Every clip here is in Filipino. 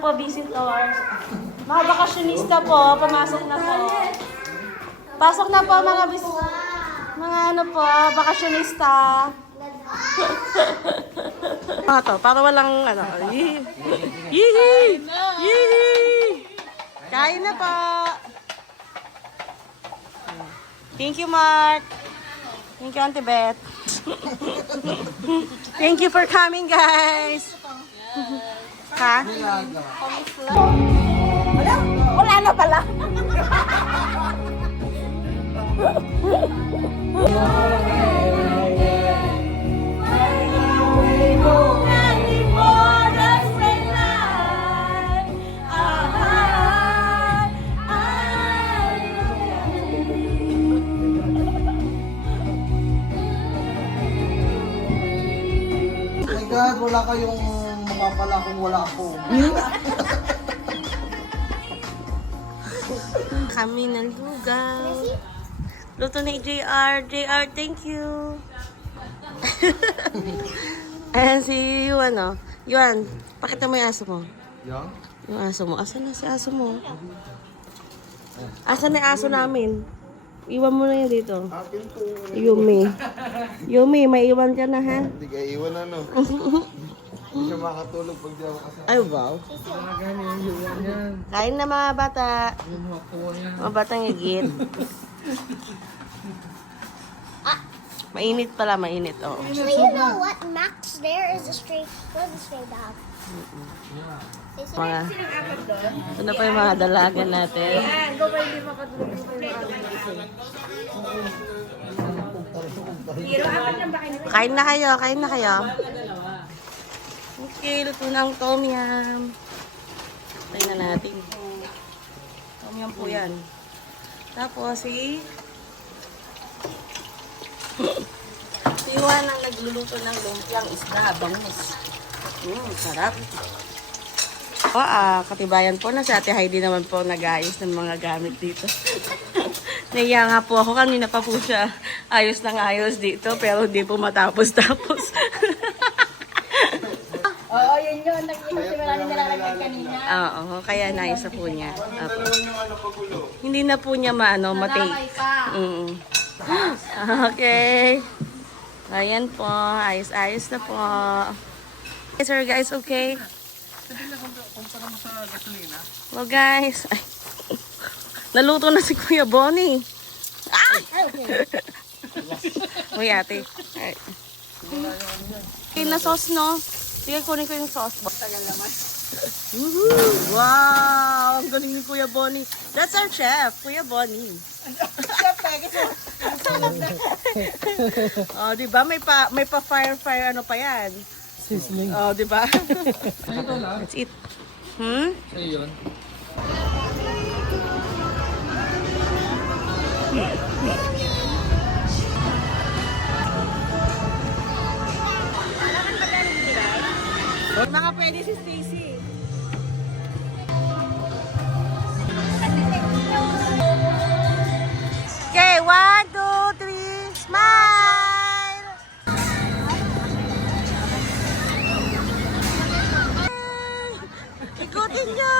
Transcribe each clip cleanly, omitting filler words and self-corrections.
po, visitors. Mga bakasyonista po, pumasok na po. Pasok na po mga ano po, bakasyonista. Mga to, para walang ano. Yee! Kain na po. Thank you, Mark. Thank you, Auntie Beth. Thank you for coming, guys. Ha? Wala na pala. God, wala kayong mapapala kung wala ako. Kami nalulugaw. Luto ni JR. JR, thank you. Ayan si Yuan, oh. Yuan, pakita mo yung aso mo. Yang? Yung aso mo. Asan na si aso mo? Asan na yung aso namin? Iwan mo na yun dito. Akin to. Yumi. Yumi, may iwan ka na, ha? Hindi ka iwan ano. Hindi siya makatulog pag di ako kasama. Ay, wow. Kain na mga bata. Mga batang higit. Mainit pala, mainit. Oo. But you know what? Max there is a stray dog. Mga, ito na pa yung mga dalaga natin. Kain na kayo, kain na kayo. Okay, luto ng tom yum. Tayo na natin. Tom yum po yan. Tapos si Iwan ang nagluluto ng lumpiang isda, bangus. Sarap. Katibayan po na si Ate Heidi naman po nag-ayos ng mga gamit dito. Naiya nga po ako, kanina pa po siya ayos ng ayos dito, pero hindi po matapos-tapos. Oo, yun yun. Nagsimula na nilalagay kanina. Oo, kaya naayos na po niya. Apo. Hindi na po niya matake. Okay. Ayan po, ayos-ayos na po. Okay, sir guys, okay? Well guys, ay, naluto na si Kuya Bonnie. Uy ate. Ay. Okay na sauce, no? Sige, kunin ko yung sauce. Tagal naman. Wow! Ang galing ni Kuya Bonnie. That's our chef, Kuya Bonnie. Oh, di ba? May pa fire ano pa yan. Sizzling. Oh, di ba? Ito lang. Let's eat. Sa'yo yun. Mga pwede si Stacy. Okay, 1, 2, 3, smile! Ikutin nyo!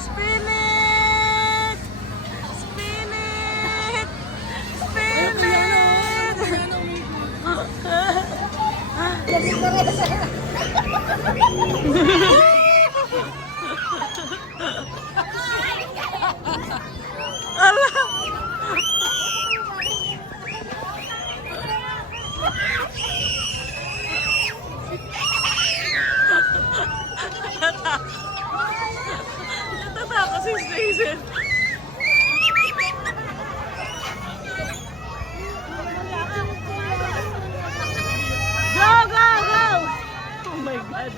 Spin it! Spin it! Spin it! Natatakot si Stacy. Go, go, go! Oh my God.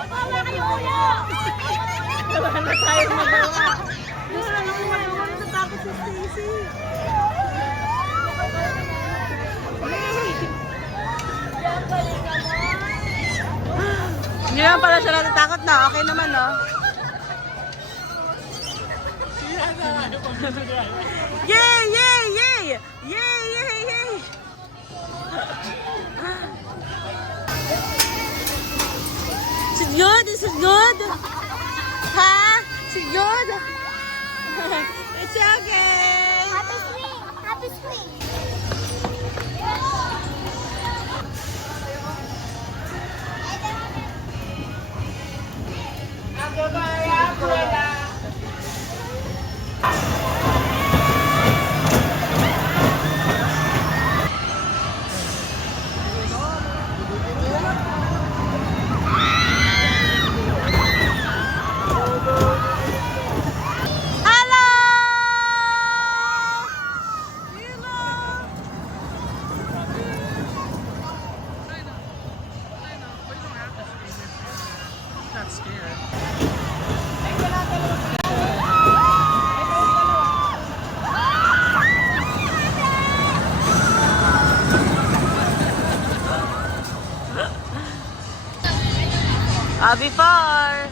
Wala kayo ulo! Wala na tayong magawa. Wala na tayong magawa. Natatakot si Stacy. Hindi naman pala siya natatakot na. Okay naman, no? Yay! Yay! Yay! Yay! Yay! Yay! good? Is it good? Ha? Is it good? It's okay. Happy swing! Happy swing! Hello! Not scared. Before.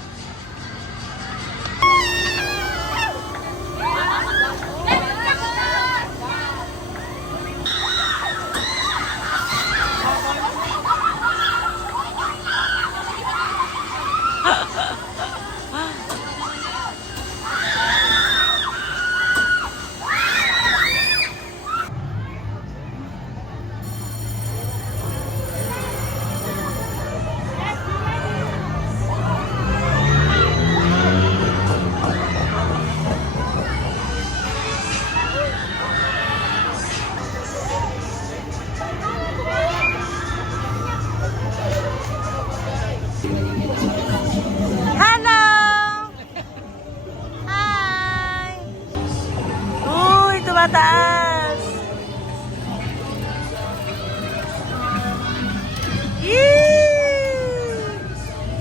Hello! Hi! Uy, tumataas! Yee!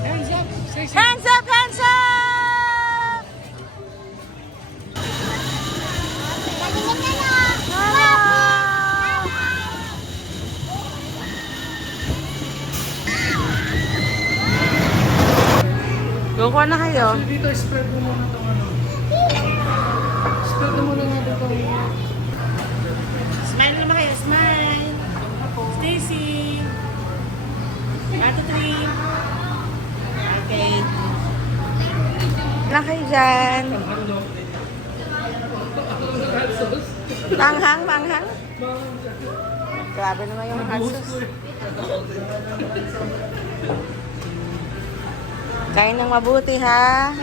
Hands up! Say Hands up, hands up! Galingan ka na! Hello! Kukuha na kayo. dito, spread mo muna itong ano. Spread mo muna natin itong... Smile naman kayo, smile. Stacy. 1, 2, 3. Okay. Lang kayo dyan. Manghang, manghang. Grabe naman yung hot sauce. Kain ng mabuti, ha?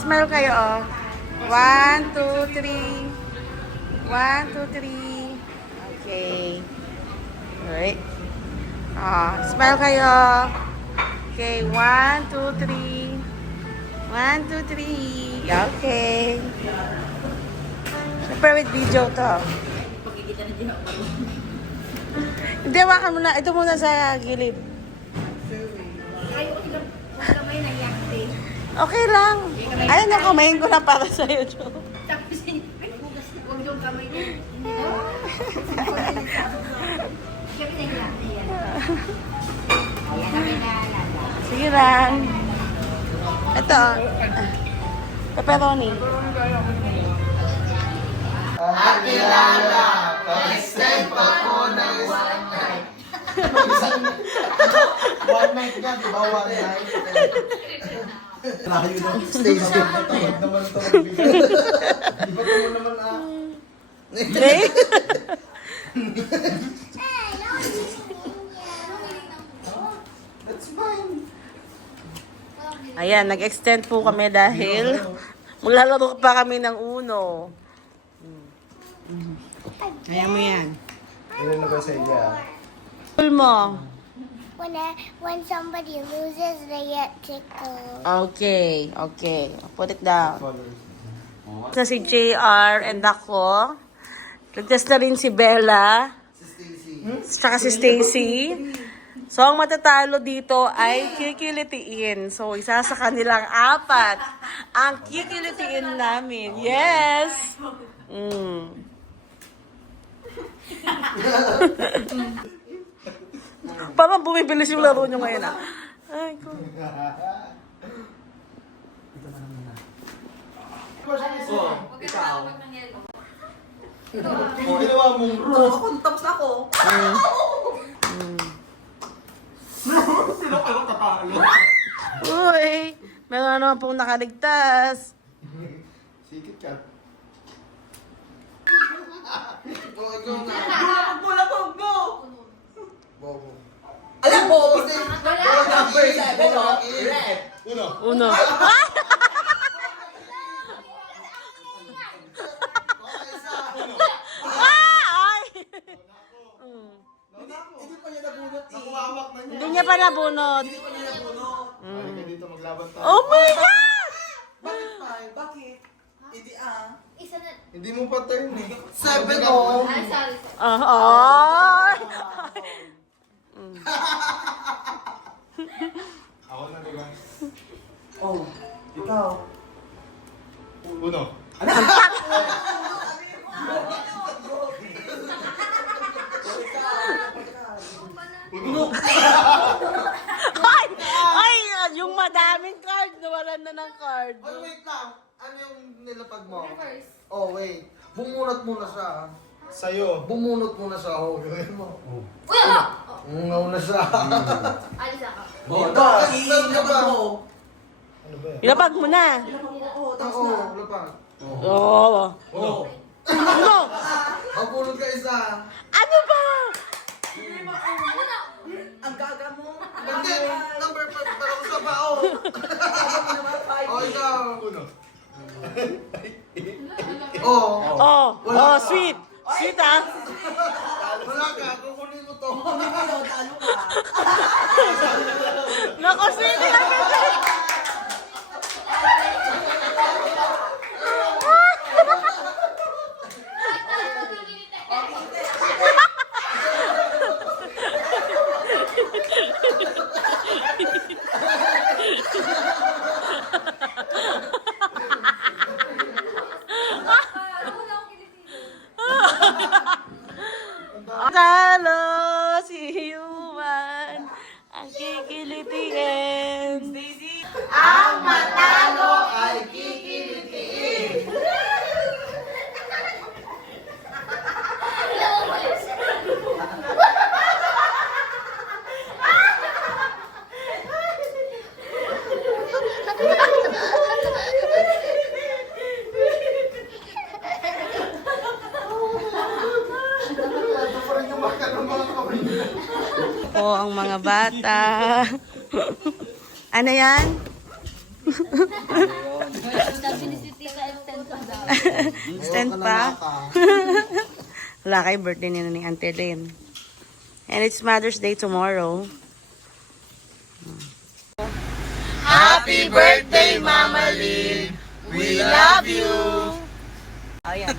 Smile kayo, oh. 1, 2, 3. 1, 2, 3. Okay. Alright. Smile kayo. Okay, 1, 2, 3. 1, 2, 3. Okay. Siyempre with video to. Hindi, wakan mo na. Ito muna sa gilid. Okay lang. Ayun yung kamayin ko na para sa'yo, Jo. Sige lang. Ito. Pepperoni. Akilala, pag-extend pa po ng isang night. One night nga, di ba? One night. Layo ng station. Tawag naman ito. Di ba ito mo naman Okay? That's fine. Ayan, nag-extend po kami dahil maglalaro pa kami ng Uno. Ayan mo yan. Ano na ba sa iyo? Pull mo. When somebody loses, they get tickled. Okay, okay. Put it down. Na si JR and ako. Nagtest na rin si Bella. Tsaka si Stacy. So, ang matatalo dito ay kikilitiin. So, isa sa kanilang 4 ang kikilitiin namin. Yes! Parang bumibilis yung laro nyo ngayon, ah. Ay, ko. Yung ginawa mong Ako, tapos na ako. sino kayo tatalo? na naman pong nakaligtas. Sikit ka. Oh, ikaw na. Bola ko, go! Bobo. Alam mo, Number 7, oh. Red. Uno. Ay! Hindi pa niya nabunot. Nakuwawak na niya. Hindi niya pa nabunot. Hindi pa niya nabunot. Halika dito, maglaban tayo. Oh my God! Bakit tayo? Bakit? Hindi Isa na. Hindi mo pa turn eh. 7 oh. Ay, sorry. Ay! Ako na, diba? Oh, ikaw. Uno. Ay! Ay! Yung madaming card, nawalan na ng card. Oy, wait lang. Ano yung nilapag mo? Reverse. Oh, wait. Bumunot muna siya. Sa'yo. Bumunot muna siya. Oh, gawin mo. Uy, ako! Ngaw na siya. Alis ako. Oh, Iinom ka ba? mo. Ano ba? Ilapag mo na. Oo, tapos Oo, na. lapag. Oo. Uno. Ano? Magbunot ka isa. Ano ba? Ang gaga mo. Hindi, number 5. Parang sa bao. Oh, ikaw. Uno. Oh. Oh, oh, sweet. Sweet ah. Wala ka, kukunin mo to. Kunin mo yun, talo ka. Naku, sweet. Talo si Human ang kikilitiin. Ang matalo ay kikilitiin. Po ang mga bata. Ano yan? Sabi ni si Tita, extend pa daw. Stand pa? Wala kay birthday nila ni Auntie Lynn. And it's Mother's Day tomorrow. Happy birthday, Mama Lynn! We love you! Ayan.